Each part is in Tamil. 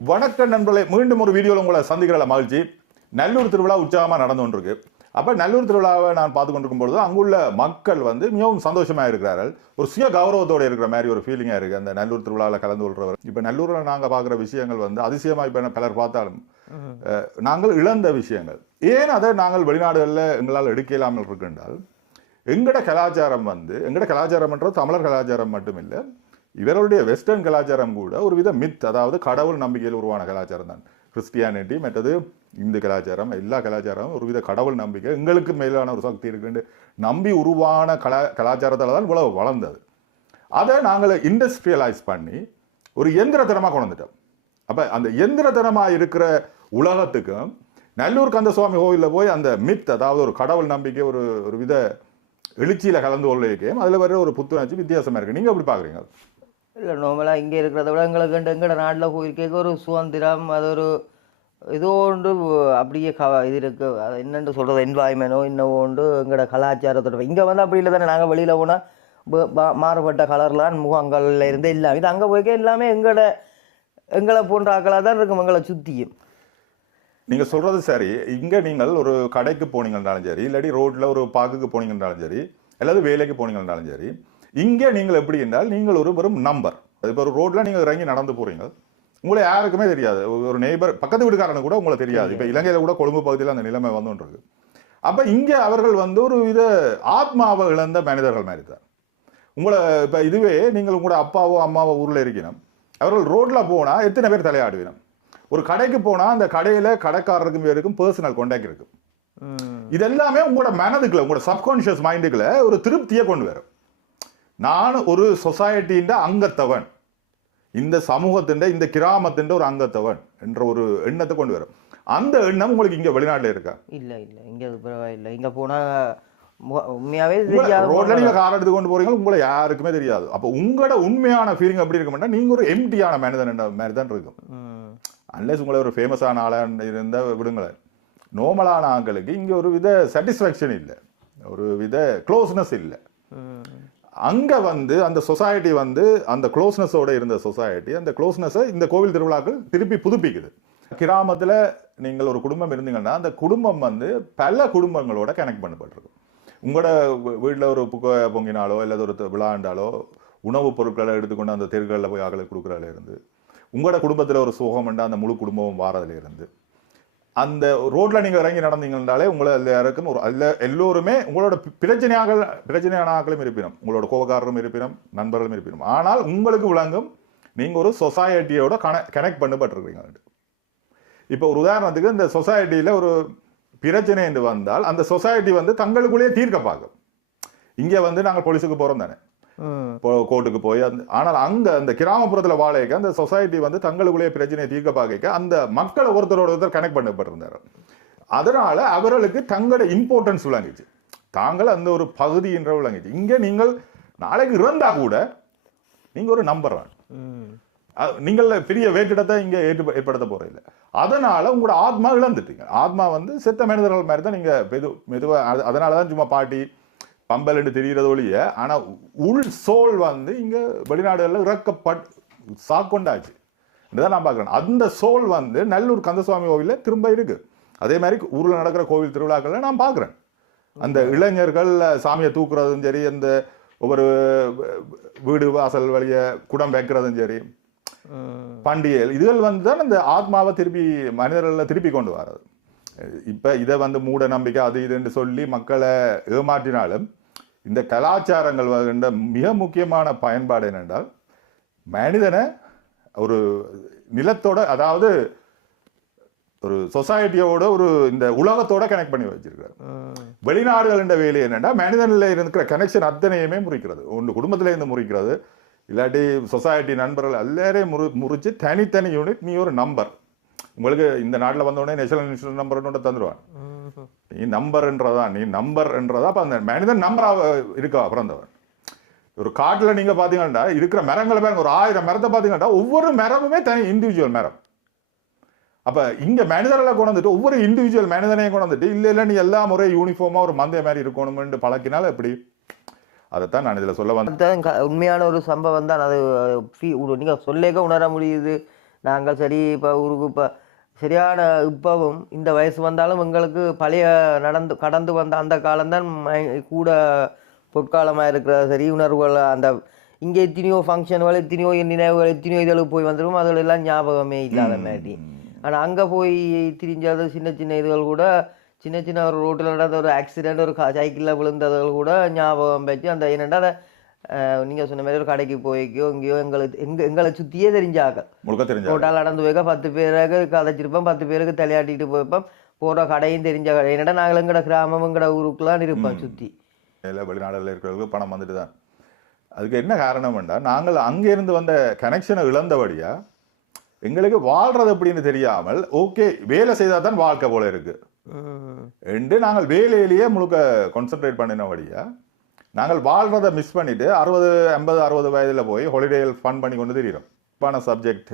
வணக்கம் நண்பர்களே, மீண்டும் ஒரு வீடியோவில் உங்களை சந்திக்கிற மகிழ்ச்சி. நல்லூர் திருவிழா உற்சாகமாக நடந்து கொண்டிருக்கு. அப்போ நல்லூர் திருவிழாவை நான் பார்த்து கொண்டிருக்கும் பொழுது அங்குள்ள மக்கள் மிகவும் சந்தோஷமாக இருக்கிறார்கள். ஒரு சுய கௌரவத்தோடு இருக்கிற மாதிரி ஒரு ஃபீலிங்காக இருக்குது அந்த நல்லூர் திருவிழாவில் கலந்து கொள்றவர். இப்போ நல்லூரில் நாங்கள் பார்க்குற விஷயங்கள் அதிசயமாக இப்போ பலர் பார்த்தாலும் நாங்கள் இழந்த விஷயங்கள். ஏன் அதை நாங்கள் வெளிநாடுகளில் எங்களால் எடுக்க இல்லாமல் இருக்கின்றால், எங்கட கலாச்சாரம் எங்கட கலாச்சாரம்ன்றது தமிழர் கலாச்சாரம் மட்டும் இல்லை, இவருடைய வெஸ்டர்ன் கலாச்சாரம் கூட ஒரு வித மித், அதாவது கடவுள் நம்பிக்கையில் உருவான கலாச்சாரம் தான். கிறிஸ்டியானிட்டி மற்றது இந்து கலாச்சாரம், எல்லா கலாச்சாரமும் ஒரு வித கடவுள் நம்பிக்கை, எங்களுக்கு மேலான ஒரு சக்தி இருக்குன்னு நம்பி உருவான கலாச்சாரத்தால் தான் இவ்வளவு வளர்ந்தது. அதை நாங்கள் இண்டஸ்ட்ரியலைஸ் பண்ணி ஒரு எந்திரத்தனமாக கொண்டு வந்துட்டோம். அப்போ அந்த எந்திரத்தனமாக இருக்கிற உலகத்துக்கும் நல்லூர் கந்தசுவாமி கோவிலில் போய் அந்த மித், அதாவது ஒரு கடவுள் நம்பிக்கை ஒரு வித எழுச்சியில் கலந்து கொள்ளையும் அதில் வர ஒரு புத்துணர்ச்சி வித்தியாசமாக இருக்குது. நீங்கள் எப்படி பார்க்குறீங்க? இல்லை, நார்மலாக இங்கே இருக்கிறத விட எங்களுக்கு எங்கட நாட்டில் போயிருக்கேக்க ஒரு சுதந்திரம், அது ஒரு ஏதோ ஒன்று அப்படியே இது இருக்குது. அது என்னென்று சொல்கிறது, என்வாய்மெண்டோ இன்னவோ ஒன்று எங்களோட கலாச்சாரத்தோட. இங்கே அப்படி இல்லை தானே, நாங்கள் வெளியில் போனால் மாறுபட்ட கலர்லாம் முகங்கள்ல இருந்து எல்லாம் இது அங்கே போய்க்க எல்லாமே எங்களை போன்ற ஆக்களாக தான் இருக்கும் எங்களை சுற்றியும். நீங்கள் சொல்கிறது சரி. இங்கே நீங்கள் ஒரு கடைக்கு போனீங்கன்னாலும் சரி, இல்லாட்டி ரோட்டில் ஒரு பார்க்குக்கு போனீங்கன்னாலும் சரி, அல்லது வேலைக்கு போனீங்கன்னாலும் சரி, இங்கே நீங்கள் எப்படி என்றால் நீங்கள் ஒரு வெறும் நம்பர். இப்போ ஒரு ரோட்டில் நீங்கள் இறங்கி நடந்து போகிறீங்க, உங்களை யாருக்குமே தெரியாது. ஒரு நெய்பர் பக்கத்து வீட்டுக்காரனுக்கு கூட உங்களை தெரியாது. இப்போ இலங்கையில் கூட கொழும்பு பகுதியில் அந்த நிலைமை வந்துருக்கு. அப்போ இங்கே அவர்கள் ஒரு வித ஆத்மாவை இழந்த மனிதர்கள் மாதிரி தான் உங்களை. இப்போ இதுவே நீங்கள் உங்களோட அப்பாவோ அம்மாவோ ஊரில் இருக்கணும், அவர்கள் ரோட்டில் போனால் எத்தனை பேர் தலையாடுவினம். ஒரு கடைக்கு போனால் அந்த கடையில் கடைக்காரருக்கும் பேருக்கும் பர்சனல் கான்டாக்ட் இருக்கும். இதெல்லாமே உங்களோட மனதுக்குள்ள, உங்களோட சப்கான்ஷியஸ் மைண்டுக்குள்ள ஒரு திருப்தியை கொண்டு வரும். நான் ஒரு சொசைட்டியின் அங்கத்தவன், இந்த சமூகத்தின் இந்த கிராமத்தின் ஒரு அங்கத்தவன் என்ற ஒரு எண்ணத்தை கொண்டு வரும். அந்த எண்ணம் உங்களுக்கு இங்க வெளிநாட்டில் இருக்கா? இல்லை இல்லை, இங்கே அது பரவாயில்லை. இங்கே போனால் உண்மையாவே ரோட்ல நீங்க கார் எடுத்து கொண்டு போறீங்க, உங்களை யாருக்குமே தெரியாது. அப்போ உங்களோட உண்மையான ஃபீலிங் எப்படி இருக்க மாட்டா, நீங்க ஒரு எம்டியான மனிதன் என்ற மாதிரி தான் இருக்கும். அன்லெஸ் உங்களை ஒரு ஃபேமஸான ஆளாக இருந்தா விடுங்களேன். நார்மலான ஆட்களுக்கு இங்க ஒரு வித சாட்டிஸ்ஃபேக்ஷன் இல்லை, ஒரு வித க்ளோஸ்னஸ் இல்லை. அங்க அந்த சொசைட்டி அந்த க்ளோஸ்னஸோட இருந்த சொசைட்டி அந்த க்ளோஸ்னஸை இந்த கோவில் திருவிழாக்கள் திருப்பி புதுப்பிக்குது. கிராமத்தில் நீங்கள் ஒரு குடும்பம் இருந்தீங்கன்னா அந்த குடும்பம் பல குடும்பங்களோட கனெக்ட் பண்ணப்பட்டிருக்கும். உங்களோட வீட்டில் ஒரு புகை பொங்கினாலோ அல்லது ஒரு விழாண்டாலோ உணவுப் பொருட்களை எடுத்துக்கொண்டு அந்த தெருக்களில் போய் ஆக்களை கொடுக்குறதுல இருந்து, உங்களோட குடும்பத்தில் ஒரு சுகம்ண்டா அந்த முழு குடும்பமும் வாரதுல இருந்து, அந்த ரோட்ல நீங்க இறங்கி நடந்தீங்கன்னாலே உங்களை எல்லாருக்கும் எல்லோருமே உங்களோட பிரச்சனையான ஆக்களும் இருப்பினும், உங்களோட கோபக்காரரும் இருப்பினும், நண்பர்களும் இருப்பினும். ஆனால் உங்களுக்கு விளங்கும் நீங்க ஒரு சொசைட்டியோட கனெக்ட் பண்ணப்பட்டிருக்கீங்க. இப்போ ஒரு உதாரணத்துக்கு இந்த சொசைட்டியில ஒரு பிரச்சனை என்று வந்தால் அந்த சொசைட்டி தங்களுக்குள்ளேயே தீர்க்க பார்க்கும். இங்க நாங்கள் போலீஸுக்கு போறோம் தானே, கோர்ட்டுக்கு போய் ஆனால் அந்த கிராமப்புறத்தில் வாழைக்க அந்த சொசைட்டி தங்களுக்குள்ளே பிரச்சனையை தீர்க்க பார்க்க அந்த மக்களை ஒருத்தர் கனெக்ட் பண்ணப்பட்டிருந்தார். அதனால அவர்களுக்கு தங்களோட இம்பார்ட்டன்ஸ் விளங்கிச்சு, தாங்கள் அந்த ஒரு பகுதி என்ற விளங்கிச்சு. இங்க நீங்கள் நாளைக்கு இறந்தா கூட நீங்க ஒரு நம்பர் தான், நீங்கள் பெரிய வேற்றிடத்தை இங்க ஏற்படுத்த போற இல்லை. அதனால உங்களோட ஆத்மா இழந்துட்டீங்க. ஆத்மா செத்த மனிதர்கள் மாதிரி தான் நீங்க மெதுவா. அதனாலதான் சும்மா பாட்டி பம்பல் என்று தெரிகிறது ஒழிய, ஆனா உள் சோல் இங்க வெளிநாடுகளில் இறக்கப்பட்டு சாக்கொண்டாச்சு இதுதான் நான் பார்க்குறேன். அந்த சோல் நல்லூர் கந்தசுவாமி கோவிலில் திரும்ப இருக்கு. அதே மாதிரி ஊரில் நடக்கிற கோவில் திருவிழாக்கள்ல நான் பார்க்குறேன். அந்த இளைஞர்கள் சாமியை தூக்குறதும் சரி, அந்த ஒவ்வொரு வீடு வாசல் வழிய குடம் வைக்கிறதும் சரி, பண்டிகைகள் இதுகள் தான் அந்த ஆத்மாவை திருப்பி மனிதர்களில் திருப்பி கொண்டு வர்றது. இப்ப இதை மூட நம்பிக்கை அது இதுன்னு சொல்லி மக்களை ஏமாற்றினாலும் இந்த கலாச்சாரங்கள் மிக முக்கியமான பயன்பாடு என்னென்றால் மனிதனை ஒரு நிலத்தோட, அதாவது ஒரு சொசைட்டியோட, ஒரு இந்த உலகத்தோட கனெக்ட் பண்ணி வச்சிருக்காரு. வெளிநாடுகள் என்ற வேலை என்னென்னா மனிதனில் இருக்கிற கனெக்ஷன் அத்தனையுமே முறிக்கிறது. ஒன்று குடும்பத்தில இருந்து முறிக்கிறது, இல்லாட்டி சொசைட்டி நண்பர்கள் எல்லாரையும் முறிச்சு தனித்தனி யூனிட். நீ ஒரு நம்பர், உங்களுக்கு இந்த நாட்டில் வந்தோடனே நேஷனல் இன்சூரன்ஸ் நம்பர் தந்துடுவான். நீ நம்பர்ன்றதா அப்ப அந்த மனிதன் நம்பராக இருக்கா பிறந்தவன். ஒரு காட்டுல நீங்க பாத்தீங்கன்னா இருக்கிற மரங்களை பாருங்க, ஒரு 1000 மரத்தை பாத்தீங்கன்னா ஒவ்வொரு மரமுமே தனி இண்டிவிஜுவல் மரம். அப்ப இங்க மனிதர்களை கொண்டுட்டு ஒவ்வொரு இண்டிவிஜுவல் மனிதனையும் கொண்டுட்டு இல்ல நீ எல்லா முறை யூனிஃபார்மா ஒரு மந்தைய மாதிரி இருக்கணும்னு பழக்கினால எப்படி? அதைத்தான் நான் இதுல சொல்ல வந்தேன். உண்மையான ஒரு சம்பவம் தான் அது. நீங்க சொல்லேக்க உணர முடியுது. நாங்கள் சரி இப்போ ஊருக்கு இப்போ சரியான இப்பவும் இந்த வயசு வந்தாலும் எங்களுக்கு பழைய கடந்து வந்த அந்த காலம்தான் கூட பொற்காலமாக இருக்கிற சரி உணர்வுகள் அந்த இங்கே எத்தனையோ ஃபங்க்ஷன்கள் எத்தனையோ நினைவுகள் எத்தனையோ இதழுக்கு போய் வந்துடும் அதில் எல்லாம் ஞாபகமே இல்லாத மாதிரி. ஆனால் அங்கே போய் திரிஞ்சாத சின்ன சின்ன இதுகள் கூட சின்ன சின்ன ஒரு ரோட்டில் நடந்த ஒரு ஆக்சிடென்ட் ஒரு சைக்கிளில் விழுந்ததுகள் கூட ஞாபகம் வச்சு அந்த என்னென்னா அதை நீங்கள் சொன்ன மாதிரி ஒரு கடைக்கு போய்க்கோ இங்கேயோ எங்களை சுற்றியே தெரிஞ்சாக்க ரோட்டால் நடந்து போய்க்க 10 பேருக்கு கதைச்சிருப்போம் 10 பேருக்கு தலையாட்டிட்டு போய்ப்போம் போகிற கடையும் தெரிஞ்ச கடை என்னடா நாங்கள் எங்கட கிராமம் எங்கட ஊருக்குலாம் இருப்போம் சுற்றி. வெளிநாடுகளில் இருக்கிறவங்களுக்கு பணம் வந்துட்டு தான். அதுக்கு என்ன காரணம்னா நாங்கள் அங்கேருந்து வந்த கனெக்ஷனை இழந்தபடியா எங்களுக்கு வாழ்றது அப்படின்னு தெரியாமல் ஓகே வேலை செய்தால் தான் வாழ்க்கை போல இருக்கு என்று நாங்கள் வேலையிலேயே முழுக்க கான்சென்ட்ரேட் பண்ணினபடியா நாங்கள் வாழ்றதை மிஸ் பண்ணிட்டு 60, 50, 60 வயதில் போய் ஹாலிடேயில் ஃபன் பண்ணி கொண்டு தெரியும். இப்பான சப்ஜெக்ட்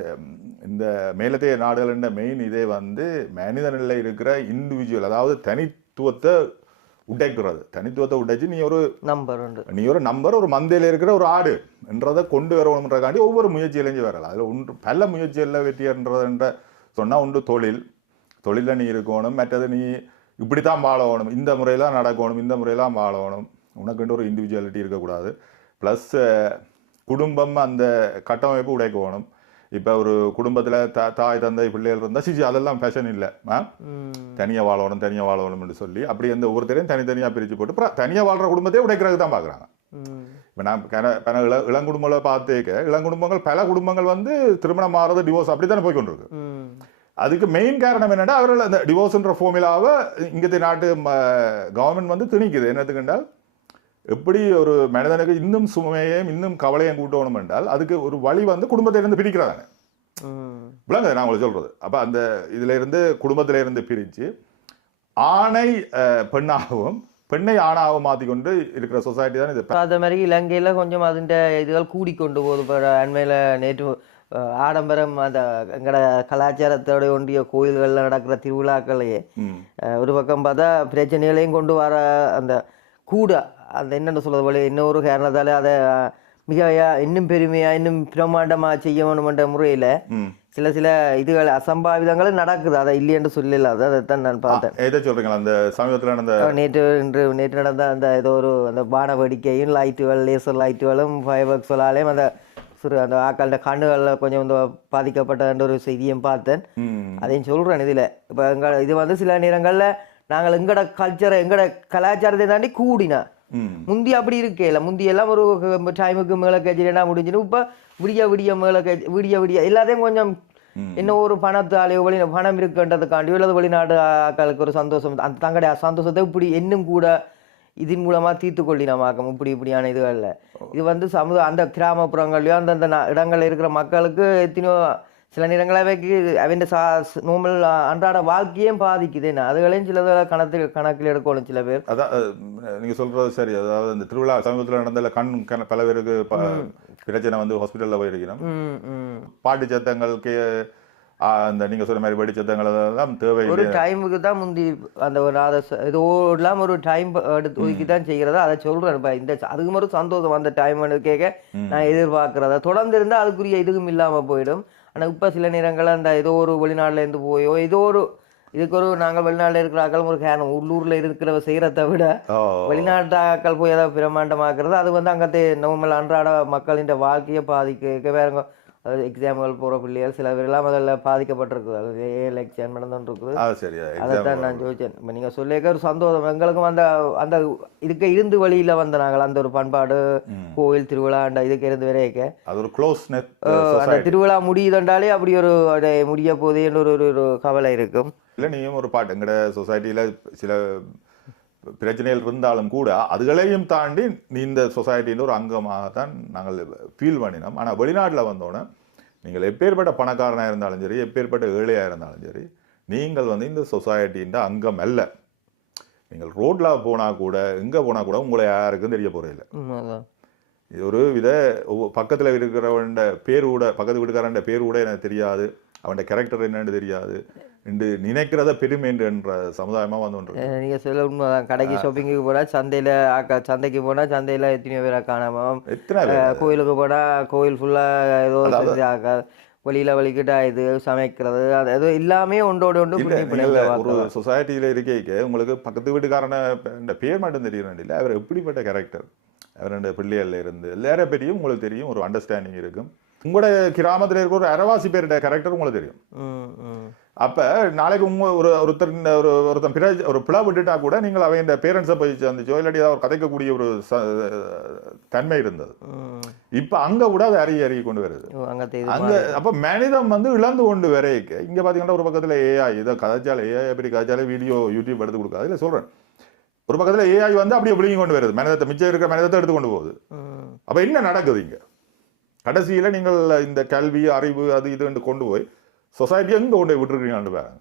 இந்த மேலத்தைய நாடுகள மெயின் இதே வந்து மனிதனில் இருக்கிற இண்டிவிஜுவல் அதாவது தனித்துவத்தை உடைக்கிறது. தனித்துவத்தை உடைச்சு நீ ஒரு நம்பர் ஒரு மந்தையில் இருக்கிற ஒரு ஆடு என்றதை கொண்டு வரணுன்றக்காண்டி ஒவ்வொரு முயற்சியிலேயும் வரலாம். அதில் ஒன்று பல முயற்சிகளில் வெற்றின்றதுன்ற சொன்னால் ஒன்று தொழிலில் நீ இருக்கணும், மற்றது நீ இப்படித்தான் வாழணும், இந்த முறையெல்லாம் நடக்கணும், இந்த முறையெல்லாம் வாழணும், உனக்குன்ற ஒரு இண்டிவிஜுவாலிட்டி இருக்கக்கூடாது. ப்ளஸ் குடும்பம் அந்த கட்டமைப்பு உடைக்கணும். இப்போ ஒரு குடும்பத்தில் தாய் தந்தை பிள்ளைகள் இருந்தால் சிச்சி அதெல்லாம் ஃபேஷன் இல்லை, தனியாக வாழணும்னு சொல்லி அப்படி அந்த ஒவ்வொருத்தரையும் தனித்தனியாக பிரித்து போட்டு தனியாக வாழ்கிற குடும்பத்தையே உடைக்கிறதுக்கு தான் பார்க்குறாங்க. இப்போ நான் இளங்குடும்பங்களை பார்த்தேக்க இளங்குடும்பங்கள் பல குடும்பங்கள் வந்து திருமணம் மாறுறது டிவோர்ஸ் அப்படி தானே போய்கொண்டிருக்கு. அதுக்கு மெயின் காரணம் என்னென்னா அவர்கள் அந்த டிவோர்ஸ்ன்ற ஃபார்முலாவை இங்கே நாட்டு கவர்மெண்ட் வந்து திணிக்குது. என்னத்துக்குண்டால் எப்படி ஒரு மனிதனுக்கு இன்னும் சுமையையும் இன்னும் கவலையும் கூட்டணும் என்றால் அதுக்கு ஒரு வழி வந்து குடும்பத்திலிருந்து பிரிக்கிறாங்க. விளங்குது நான் உங்களுக்கு சொல்றது. அப்போ அந்த இதுல இருந்து குடும்பத்திலிருந்து பிரித்து ஆணை பெண்ணாகவும் பெண்ணை ஆணாகவும் மாற்றிக்கொண்டு இருக்கிற சொசைட்டி தான் இது. அதே மாதிரி இலங்கையில் கொஞ்சம் அதுண்ட இதுகள் கூடிக்கொண்டு போகுது. அண்மையில் நேற்று ஆடம்பரம் அந்த எங்கட கலாச்சாரத்தோட ஒன்றிய கோயில்களில் நடக்கிற திருவிழாக்களையே ஒரு பக்கம் பார்த்தா பிரச்சனைகளையும் கொண்டு வர அந்த கூட அந்த என்னென்னு சொல்கிறது போல இன்னொரு காரணத்தால் அதை மிக இன்னும் பெருமையாக இன்னும் பிரம்மாண்டமாக செய்ய வேணுமென்ற முறையில் சில இதுகள் அசம்பாவிதங்களும் நடக்குது. அதை இல்லையென்று சொல்லல. அதைத்தான் நான் பார்த்தேன். எதை சொல்றீங்களா? அந்த சமீபத்தில் நடந்த நேற்று நடந்த அந்த ஏதோ ஒரு அந்த பான வேடிக்கையும் லைட்டுகள் லேசர் லைட்டுகளும் ஃபயர் ஒர்க்ஸ்களாலேயும் அந்த அந்த ஆக்கள கண்ணுகளில் கொஞ்சம் பாதிக்கப்பட்ட ஒரு செய்தியும் பார்த்தேன். அதையும் சொல்கிறேன் இதில். இப்போ இது வந்து சில நேரங்களில் நாங்கள் எங்கட கல்ச்சரை எங்கட கலாச்சாரத்தை தாண்டி கூடினா முந்தி அப்படி இருக்கேல. முந்தியெல்லாம் ஒரு டைமுக்கு மேலே கட்சினா முடிஞ்சுன்னு இப்போ விடிய மேலே விடிய எல்லாத்தையும் கொஞ்சம் என்ன ஒரு பணத்தாலேயோ பணம் இருக்குன்றதுக்காண்டியோ இல்லை வெளிநாட்டு ஆக்களுக்கு ஒரு சந்தோஷம் அந்த தங்களுடைய சந்தோஷத்தை இப்படி இன்னும் கூட இதன் மூலமாக தீர்த்து கொள்ளினமாக்கும் இப்படியான இதுகளில். இது வந்து அந்த கிராமப்புறங்கள்லையோ அந்தந்த இடங்களில் இருக்கிற மக்களுக்கு எத்தனையோ சில நேரங்களாகவே அவன் நோமல் அன்றாட வாழ்க்கையும் பாதிக்குது. அதுகளையும் சில கணக்கில் எடுக்கணும் சில பேர். அதான் நீங்கள் சொல்கிறது சரி. அதாவது இந்த திருவிழா சமீபத்தில் நடந்த கண் பல பேருக்கு பிரச்சனை வந்து ஹாஸ்பிட்டலில் போயிருக்கணும். பாட்டு சத்தங்களுக்கு அந்த நீங்கள் சொன்ன மாதிரி வெடி சத்தங்கள் அதெல்லாம் தேவை. ஒரு டைமுக்கு தான் முந்தி அந்த ஒரு அதை இதோடலாம் ஒரு டைம் எடுத்து ஒதுக்கி தான் செய்கிறதா அதை சொல்கிறேன். இப்போ இந்த அதுக்கு மாதிரி சந்தோஷம் அந்த டைம் கேட்க நான் எதிர்பார்க்குறத தொடர்ந்து இருந்தால் அதுக்குரிய இதுவும் இல்லாமல் போயிடும். ஆனால் இப்போ சில நேரங்களில் அந்த ஏதோ ஒரு வெளிநாட்டிலேருந்து போயோ ஏதோ ஒரு இதுக்கு ஒரு நாங்கள் வெளிநாட்டில் இருக்கிற ஆக்களும் ஒரு காரணம் உள்ளூரில் இருக்கிற செய்கிறத விட வெளிநாட்டு ஆக்கள் போய் ஏதாவது பிரமாண்டமாக்குறது அது வந்து அங்கே நம்ம அன்றாட மக்களின் வாழ்க்கையை பாதிக்க வேறுங்க. அதாவது எக்ஸாம்கள் போகிற பிள்ளைகள் சில பேர் எல்லாம் அதில் பாதிக்கப்பட்டிருக்குது. அது எக்ஸாம் நடந்துருக்குது. அதைத்தான் நான் ஜோதிச்சேன். இப்போ நீங்கள் சொல்லிக்க ஒரு சந்தோஷம் எங்களுக்கும் அந்த அந்த இதுக்கு இருந்து வழியில் வந்த நாங்கள் அந்த ஒரு பண்பாடு கோயில் திருவிழா அந்த இதுக்கு இருந்து வரைக்க அது ஒரு க்ளோஸ்னஸ். அந்த திருவிழா முடியுதுன்றாலே அப்படி ஒரு முடிய போதேன்னு ஒரு கவலை இருக்கும். இல்லை நீயும் ஒரு பாட்டு எங்கட சொசைட்டியில் சில பிரச்சனைகள் இருந்தாலும் கூட அதுகளையும் தாண்டி நீ இந்த சொசைட்டியின் ஒரு அங்கமாக தான் நாங்கள் ஃபீல் பண்ணினோம். ஆனால் வெளிநாட்டில் வந்தோன்னே நீங்கள் எப்பேற்பட்ட பணக்காரனாக இருந்தாலும் சரி எப்பேற்பட்ட ஏழையாக இருந்தாலும் சரி நீங்கள் வந்து இந்த சொசைட்டின்ற அங்கம் அல்ல. நீங்கள் ரோட்டில் போனால் கூட எங்கே போனால் கூட உங்களை யாருக்கும் தெரிய போகிறதில்லை. இது ஒரு வித பக்கத்தில் இருக்கிறவன் பேர் கூட பக்கத்து வீட்டுக்காரன் பேர் கூட எனக்கு தெரியாது, அவன் கேரக்டர் என்னன்னு தெரியாது என்று நினைக்கிறத பெருமை என்ற சமுதாயமாக வந்து நீங்கள் சொல்ல உண்மைதான். கடைக்கு ஷாப்பிங்குக்கு போனால் சந்தையில் சந்தைக்கு போனால் சந்தையில் எத்தனையோ பேரை காணாமல், எத்தனை கோயிலுக்கு போனால் கோயில் ஃபுல்லாக ஏதோ ஆக்கா வெளியில் வலிக்கிட்டா இது சமைக்கிறது அது அது எல்லாமே ஒன்றோடு ஒன்று இல்ல, பின்னி நீங்க பிணைஞ்ச ஒரு பார்க்கலாம். சொசைட்டியில இருக்கைக்கு உங்களுக்கு பக்கத்து வீட்டுக்காரன இந்த பேர் மட்டும் தெரியணும் இல்லை, அவர் எப்படிப்பட்ட கேரக்டர், அவர் ரெண்டு பிள்ளைகள்ல இருந்து எல்லார பற்றியும் உங்களுக்கு தெரியும், ஒரு அண்டர்ஸ்டாண்டிங் இருக்கும். உங்களோட கிராமத்தில் இருக்கிற ஒரு அரவாசி பேருடைய கேரக்டர் உங்களுக்கு தெரியும். அப்ப நாளைக்கு உங்க ஒருத்தன் ஒரு பிழை விட்டுட்டா கூட நீங்கள் அவங்க பேரண்ட்ஸை போய் சந்திச்சோ இல்லாட்டி ஏதாவது கதைக்கக்கூடிய ஒரு தன்மை இருந்தது. இப்ப அங்க கூட அதை அறிய கொண்டு வருது அங்க. அப்ப மனிதம் வந்து இழந்து கொண்டு வரைக்கு இங்க பாத்தீங்கன்னா ஒரு பக்கத்துல ஏஐ இதை கதைச்சாலே ஏஐ எப்படி கதைச்சாலே வீடியோ யூடியூப் எடுத்து கொடுக்காது இல்ல சொல்றேன். ஒரு பக்கத்துல ஏஐ வந்து அப்படியே விழுங்கி கொண்டு வருது மனிதத்தை, மிச்சம் இருக்கிற மனிதத்தை எடுத்து கொண்டு போகுது. அப்ப என்ன நடக்குது இங்க கடைசியில நீங்கள் இந்த கல்வி அறிவு அது இது கொண்டு போய் சொசைட்டி எங்க கொண்டு போய் விட்டுருக்கீங்கன்னு பாருங்க,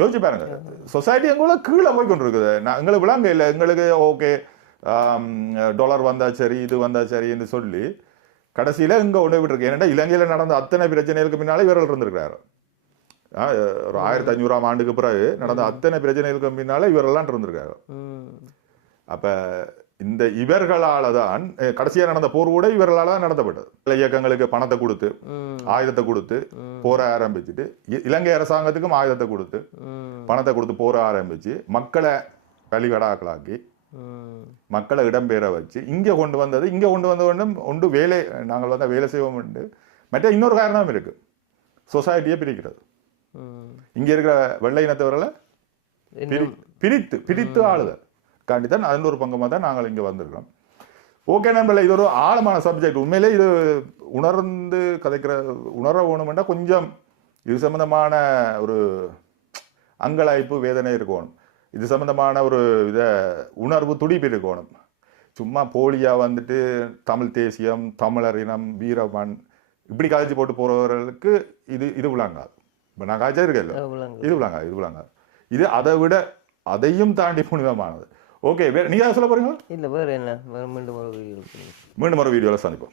யோசிச்சு பாருங்க. சொசைட்டி எங்குள்ள கீழே போய் கொண்டு இருக்குது. எங்களுக்கு விளங்க இல்லை, எங்களுக்கு ஓகே டாலர் வந்தா சரி இது வந்தா சரின்னு சொல்லி கடைசியில எங்க கொண்டு போய் விட்டுருக்கு. ஏன்னா இலங்கையில நடந்த அத்தனை பிரச்சனைகளுக்கு பின்னாலே இவர்கள் இருந்திருக்கிறாரு. ஒரு 1500ஆம் ஆண்டுக்கு பிறகு நடந்த அத்தனை பிரச்சனைகளுக்கு பின்னால இவரெல்லாம் இருந்திருக்காரு. அப்ப இந்த இவர்களால தான் கடைசியா நடந்த போர் கூட இவர்களால தான் நடத்தப்பட்டது. இயக்கங்களுக்கு பணத்தை கொடுத்து ஆயுதத்தை கொடுத்து போர ஆரம்பிச்சுட்டு, இலங்கை அரசாங்கத்துக்கும் ஆயுதத்தை கொடுத்து பணத்தை கொடுத்து போர ஆரம்பிச்சு மக்களை பலிகடாக்களாக்கி மக்களை இடம்பெயர வச்சு இங்க கொண்டு வந்தது. இங்க கொண்டு வந்த ஒன்று வேலை, நாங்கள் வந்து வேலை செய்வோம். மற்ற இன்னொரு காரணம் இருக்கு, சொசைட்டியை பிரிக்கிறது. இங்க இருக்கிற வெள்ளை இனத்தவர்களை பிரித்து ஆளுதல் காண்டித்தான் அதன் ஒரு பங்கமாக தான் நாங்கள் இங்கே வந்திருக்கோம். ஓகே நண்பர்களே, இது ஒரு ஆழமான சப்ஜெக்ட். உண்மையிலே இது உணர்ந்து கதைக்கிற உணர வேணுமெண்டா கொஞ்சம் இது சம்பந்தமான ஒரு அங்கலாய்ப்பு வேதனை இருக்கணும், இது சம்பந்தமான ஒரு உணர்வு துடிப்பு இருக்கணும். சும்மா போலியா வந்துட்டு தமிழ் தேசியம் தமிழர் இனம் வீரமண் இப்படி காய்ச்சி போட்டு போறவர்களுக்கு இது விளங்காது. இப்போ நான் காய்ச்சா இருக்கேன், இது விளங்காது. இது அதை விட அதையும் தாண்டி புனிதமானது. ஓகே, நீங்க சொல்ல போறீங்களா? இல்ல வேற என்ன, மீண்டும் ஒரு வீடியோல சந்திப்போம்.